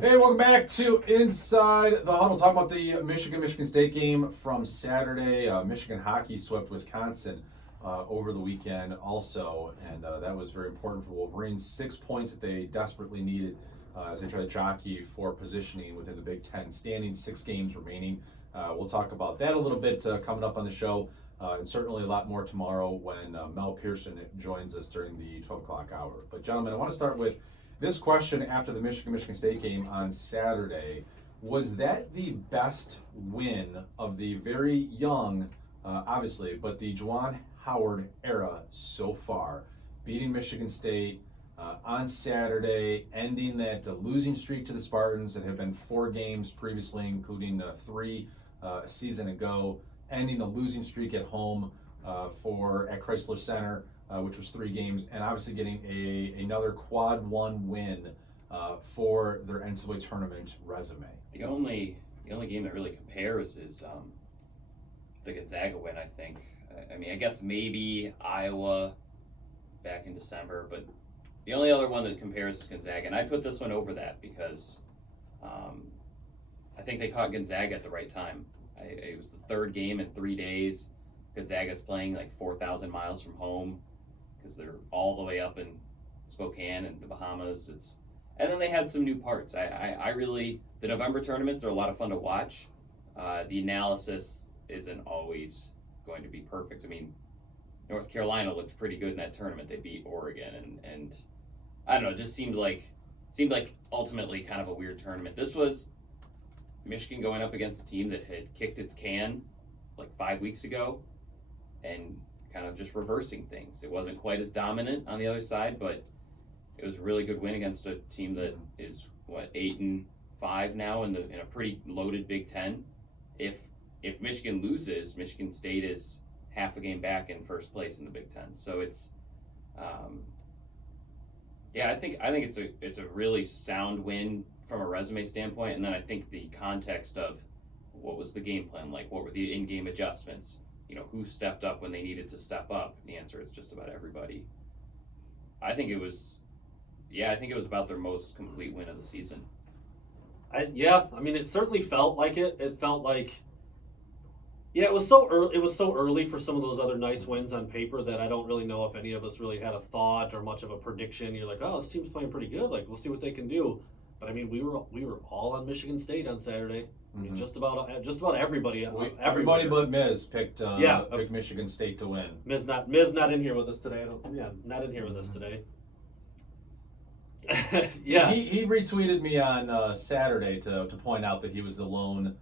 Hey, welcome back to Inside the Huddle. Talking about the Michigan State game from Saturday. Michigan hockey swept Wisconsin over the weekend also, and that was very important for the Wolverines. 6 points that they desperately needed as they try to jockey for positioning within the Big Ten standings. 6 games remaining. We'll talk about that a little bit coming up on the show, and certainly a lot more tomorrow when Mel Pearson joins us during the 12 o'clock hour. But gentlemen, I want to start with this question after the Michigan State game on Saturday. Was that the best win of the very young, obviously, but the Juwan Howard era so far? Beating Michigan State on Saturday, ending that losing streak to the Spartans that had been 4 games previously, including 3 a season ago, ending the losing streak at home at Chrysler Center, which was 3 games, and obviously getting another quad 1 win for their NCAA tournament resume. The only game that really compares is the Gonzaga win, I think. I mean, I guess maybe Iowa back in December, but the only other one that compares is Gonzaga, and I put this one over that because I think they caught Gonzaga at the right time. It was the 3rd game in 3 days. Gonzaga's playing like 4,000 miles from home because they're all the way up in Spokane and the Bahamas. And then they had some new parts. I really, the November tournaments are a lot of fun to watch. The analysis isn't always going to be perfect. I mean, North Carolina looked pretty good in that tournament. They beat Oregon, and I don't know, it just seemed like ultimately kind of a weird tournament. This was Michigan going up against a team that had kicked its can like 5 weeks ago and kind of just reversing things. It wasn't quite as dominant on the other side, but it was a really good win against a team that is 8-5 now in a pretty loaded Big Ten. If Michigan loses, Michigan State is half a game back in first place in the Big Ten. So it's I think it's a really sound win from a resume standpoint, and then I think the context of what was the game plan like, what were the in-game adjustments, who stepped up when they needed to step up. The answer is just about everybody. I think it was about their most complete win of the season. I mean, it certainly felt like it. It felt like, it was so early. It was so early for some of those other nice wins on paper that I don't really know if any of us really had a thought or much of a prediction. You're like, oh, this team's playing pretty good. Like, we'll see what they can do. But I mean, we were all on Michigan State on Saturday. I mean, just about everybody. Everybody but Miz picked Michigan State to win. Miz not in here with us today. Not in here with us today. Yeah. He retweeted me on Saturday to point out that he was the lone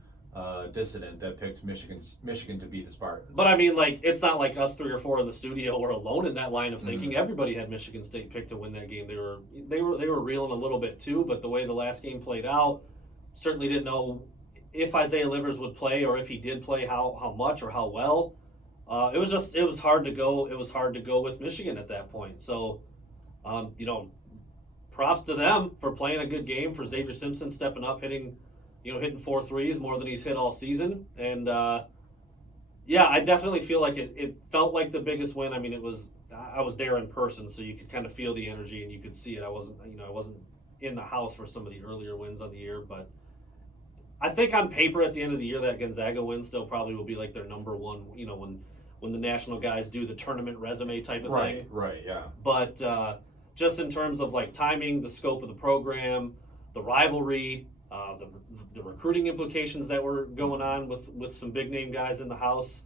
dissident that picked Michigan to beat the Spartans. But I mean, like, it's not like us 3 or 4 in the studio were alone in that line of thinking. Mm-hmm. Everybody had Michigan State picked to win that game. They were reeling a little bit too, but the way the last game played out, certainly didn't know if Isaiah Livers would play, or if he did play, how much or how well. It was hard to go. It was hard to go with Michigan at that point. So, props to them for playing a good game, for Xavier Simpson stepping up, hitting 4 threes, more than he's hit all season. And I definitely feel like it felt like the biggest win. I mean, I was there in person, so you could kind of feel the energy and you could see it. I wasn't in the house for some of the earlier wins on the year, but I think on paper at the end of the year that Gonzaga win still probably will be like their number one, when the national guys do the tournament resume type of thing. Right, yeah. But just in terms of like timing, the scope of the program, the rivalry, the recruiting implications that were going on with some big name guys in the house,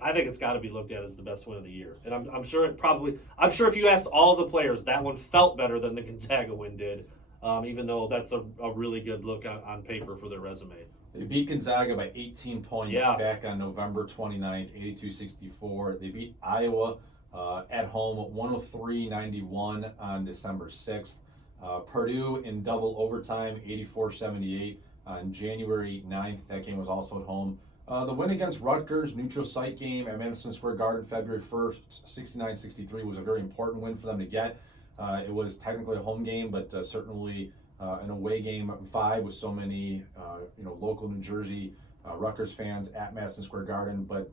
I think it's got to be looked at as the best win of the year. And I'm sure if you asked all the players, that one felt better than the Gonzaga win did, even though that's a really good look on paper for their resume. They beat Gonzaga by 18 points back on November 29th, 82-64. They beat Iowa at home 103-91 on December 6th. Purdue in double overtime, 84-78 on January 9th. That game was also at home. The win against Rutgers, neutral site game at Madison Square Garden, February 1st, 69-63, was a very important win for them to get. It was technically a home game, but certainly an away game vibe with so many local New Jersey Rutgers fans at Madison Square Garden. But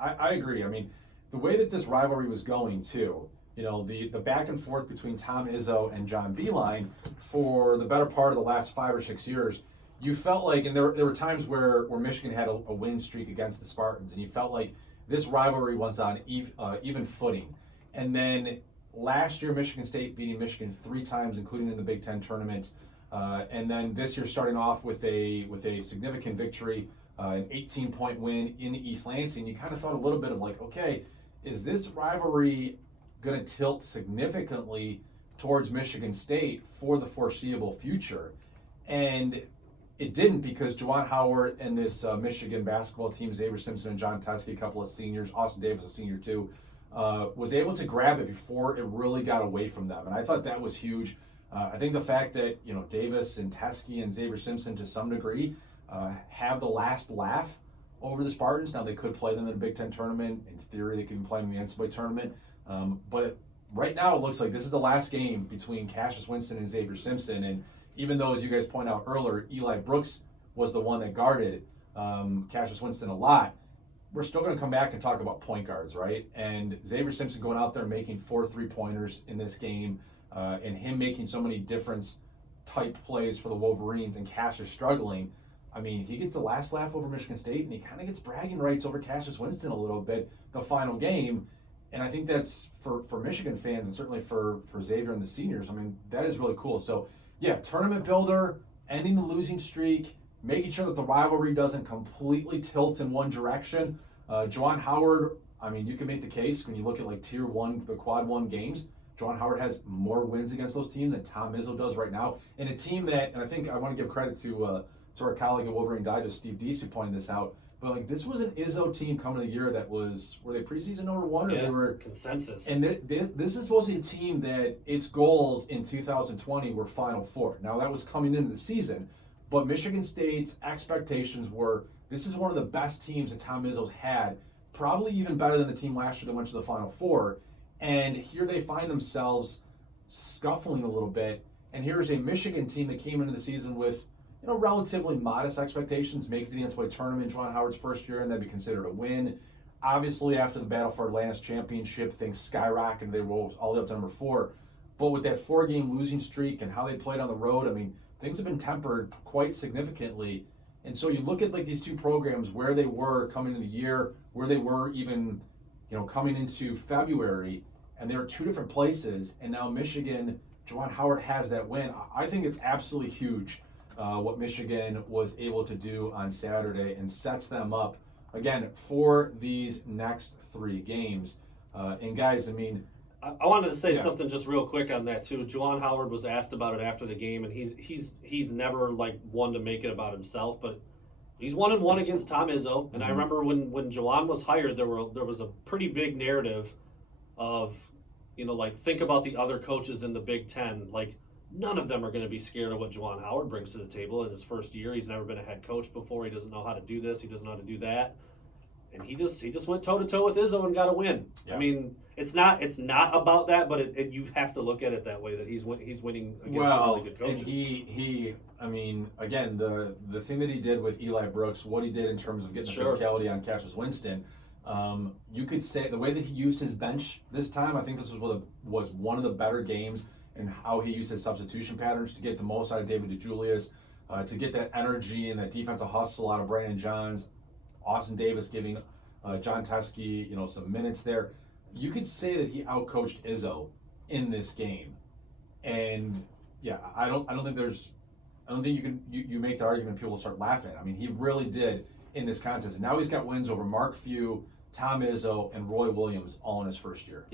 I agree. I mean, the way that this rivalry was going, too, the back and forth between Tom Izzo and John Beilein for the better part of the last 5 or 6 years, you felt like, and there were times where Michigan had a win streak against the Spartans, and you felt like this rivalry was on even footing. And then last year, Michigan State beating Michigan 3 times, including in the Big Ten tournament. And then this year starting off with a significant victory, an 18-point win in East Lansing. You kind of thought a little bit of like, okay, is this rivalry going to tilt significantly towards Michigan State for the foreseeable future? And it didn't, because Juwan Howard and this Michigan basketball team, Xavier Simpson and John Teskey, a couple of seniors, Austin Davis, a senior too, was able to grab it before it really got away from them. And I thought that was huge. I think the fact that Davis and Teskey and Xavier Simpson to some degree have the last laugh over the Spartans. Now they could play them in a Big Ten tournament. In theory, they could play them in the NCAA tournament. But right now it looks like this is the last game between Cassius Winston and Xavier Simpson. And even though, as you guys point out earlier, Eli Brooks was the one that guarded Cassius Winston a lot, we're still going to come back and talk about point guards, right? And Xavier Simpson going out there making 4 3-pointers in this game, and him making so many difference type plays for the Wolverines, and Cassius struggling. I mean, he gets the last laugh over Michigan State, and he kind of gets bragging rights over Cassius Winston a little bit the final game. And I think that's, for Michigan fans, and certainly for Xavier and the seniors, I mean, that is really cool. So, yeah, tournament builder, ending the losing streak, making sure that the rivalry doesn't completely tilt in one direction. Juwan Howard, I mean, you can make the case when you look at like Tier 1, the Quad 1 games, Juwan Howard has more wins against those teams than Tom Izzo does right now. And a team that, and I think I want to give credit to our colleague at Wolverine Digest, Steve Deese, pointing this out, but like this was an Izzo team coming to the year that were they preseason number 1, or they were consensus? And this is supposed to be a team that its goals in 2020 were Final Four. Now that was coming into the season, but Michigan State's expectations were, this is one of the best teams that Tom Izzo's had, probably even better than the team last year that went to the Final Four. And here they find themselves scuffling a little bit. And here's a Michigan team that came into the season with relatively modest expectations, make it to the NCAA tournament, Juwan Howard's first year, and that'd be considered a win. Obviously, after the Battle for Atlantis championship, things skyrocketed. They rolled all the way up to number 4. But with that 4-game losing streak and how they played on the road, I mean, things have been tempered quite significantly. And so you look at like these two programs, where they were coming into the year, where they were even, coming into February, and they were 2 different places. And now Michigan, Juwan Howard has that win. I think it's absolutely huge what Michigan was able to do on Saturday, and sets them up, again, for these next 3 games. And guys, I mean, I wanted to say something just real quick on that too. Juwan Howard was asked about it after the game, and he's never like one to make it about himself, but he's 1-1 against Tom Izzo. And I remember when Juwan was hired, there was a pretty big narrative of, like, think about the other coaches in the Big Ten. Like, none of them are going to be scared of what Juwan Howard brings to the table in his first year. He's never been a head coach before. He doesn't know how to do this. He doesn't know how to do that. And he just went toe to toe with Izzo and got a win. Yeah. I mean, it's not about that, but you have to look at it that way, that he's winning against some really good coaches. And he I mean, again, the thing that he did with Eli Brooks, what he did in terms of getting the physicality on Cassius Winston, you could say the way that he used his bench this time, I think this was one of the better games in how he used his substitution patterns to get the most out of David DeJulius, to get that energy and that defensive hustle out of Brandon Johns, Austin Davis giving John Teskey, some minutes there. You could say that he outcoached Izzo in this game, and yeah, I don't think you make the argument people will start laughing. I mean, he really did in this contest, and now he's got wins over Mark Few, Tom Izzo, and Roy Williams all in his first year.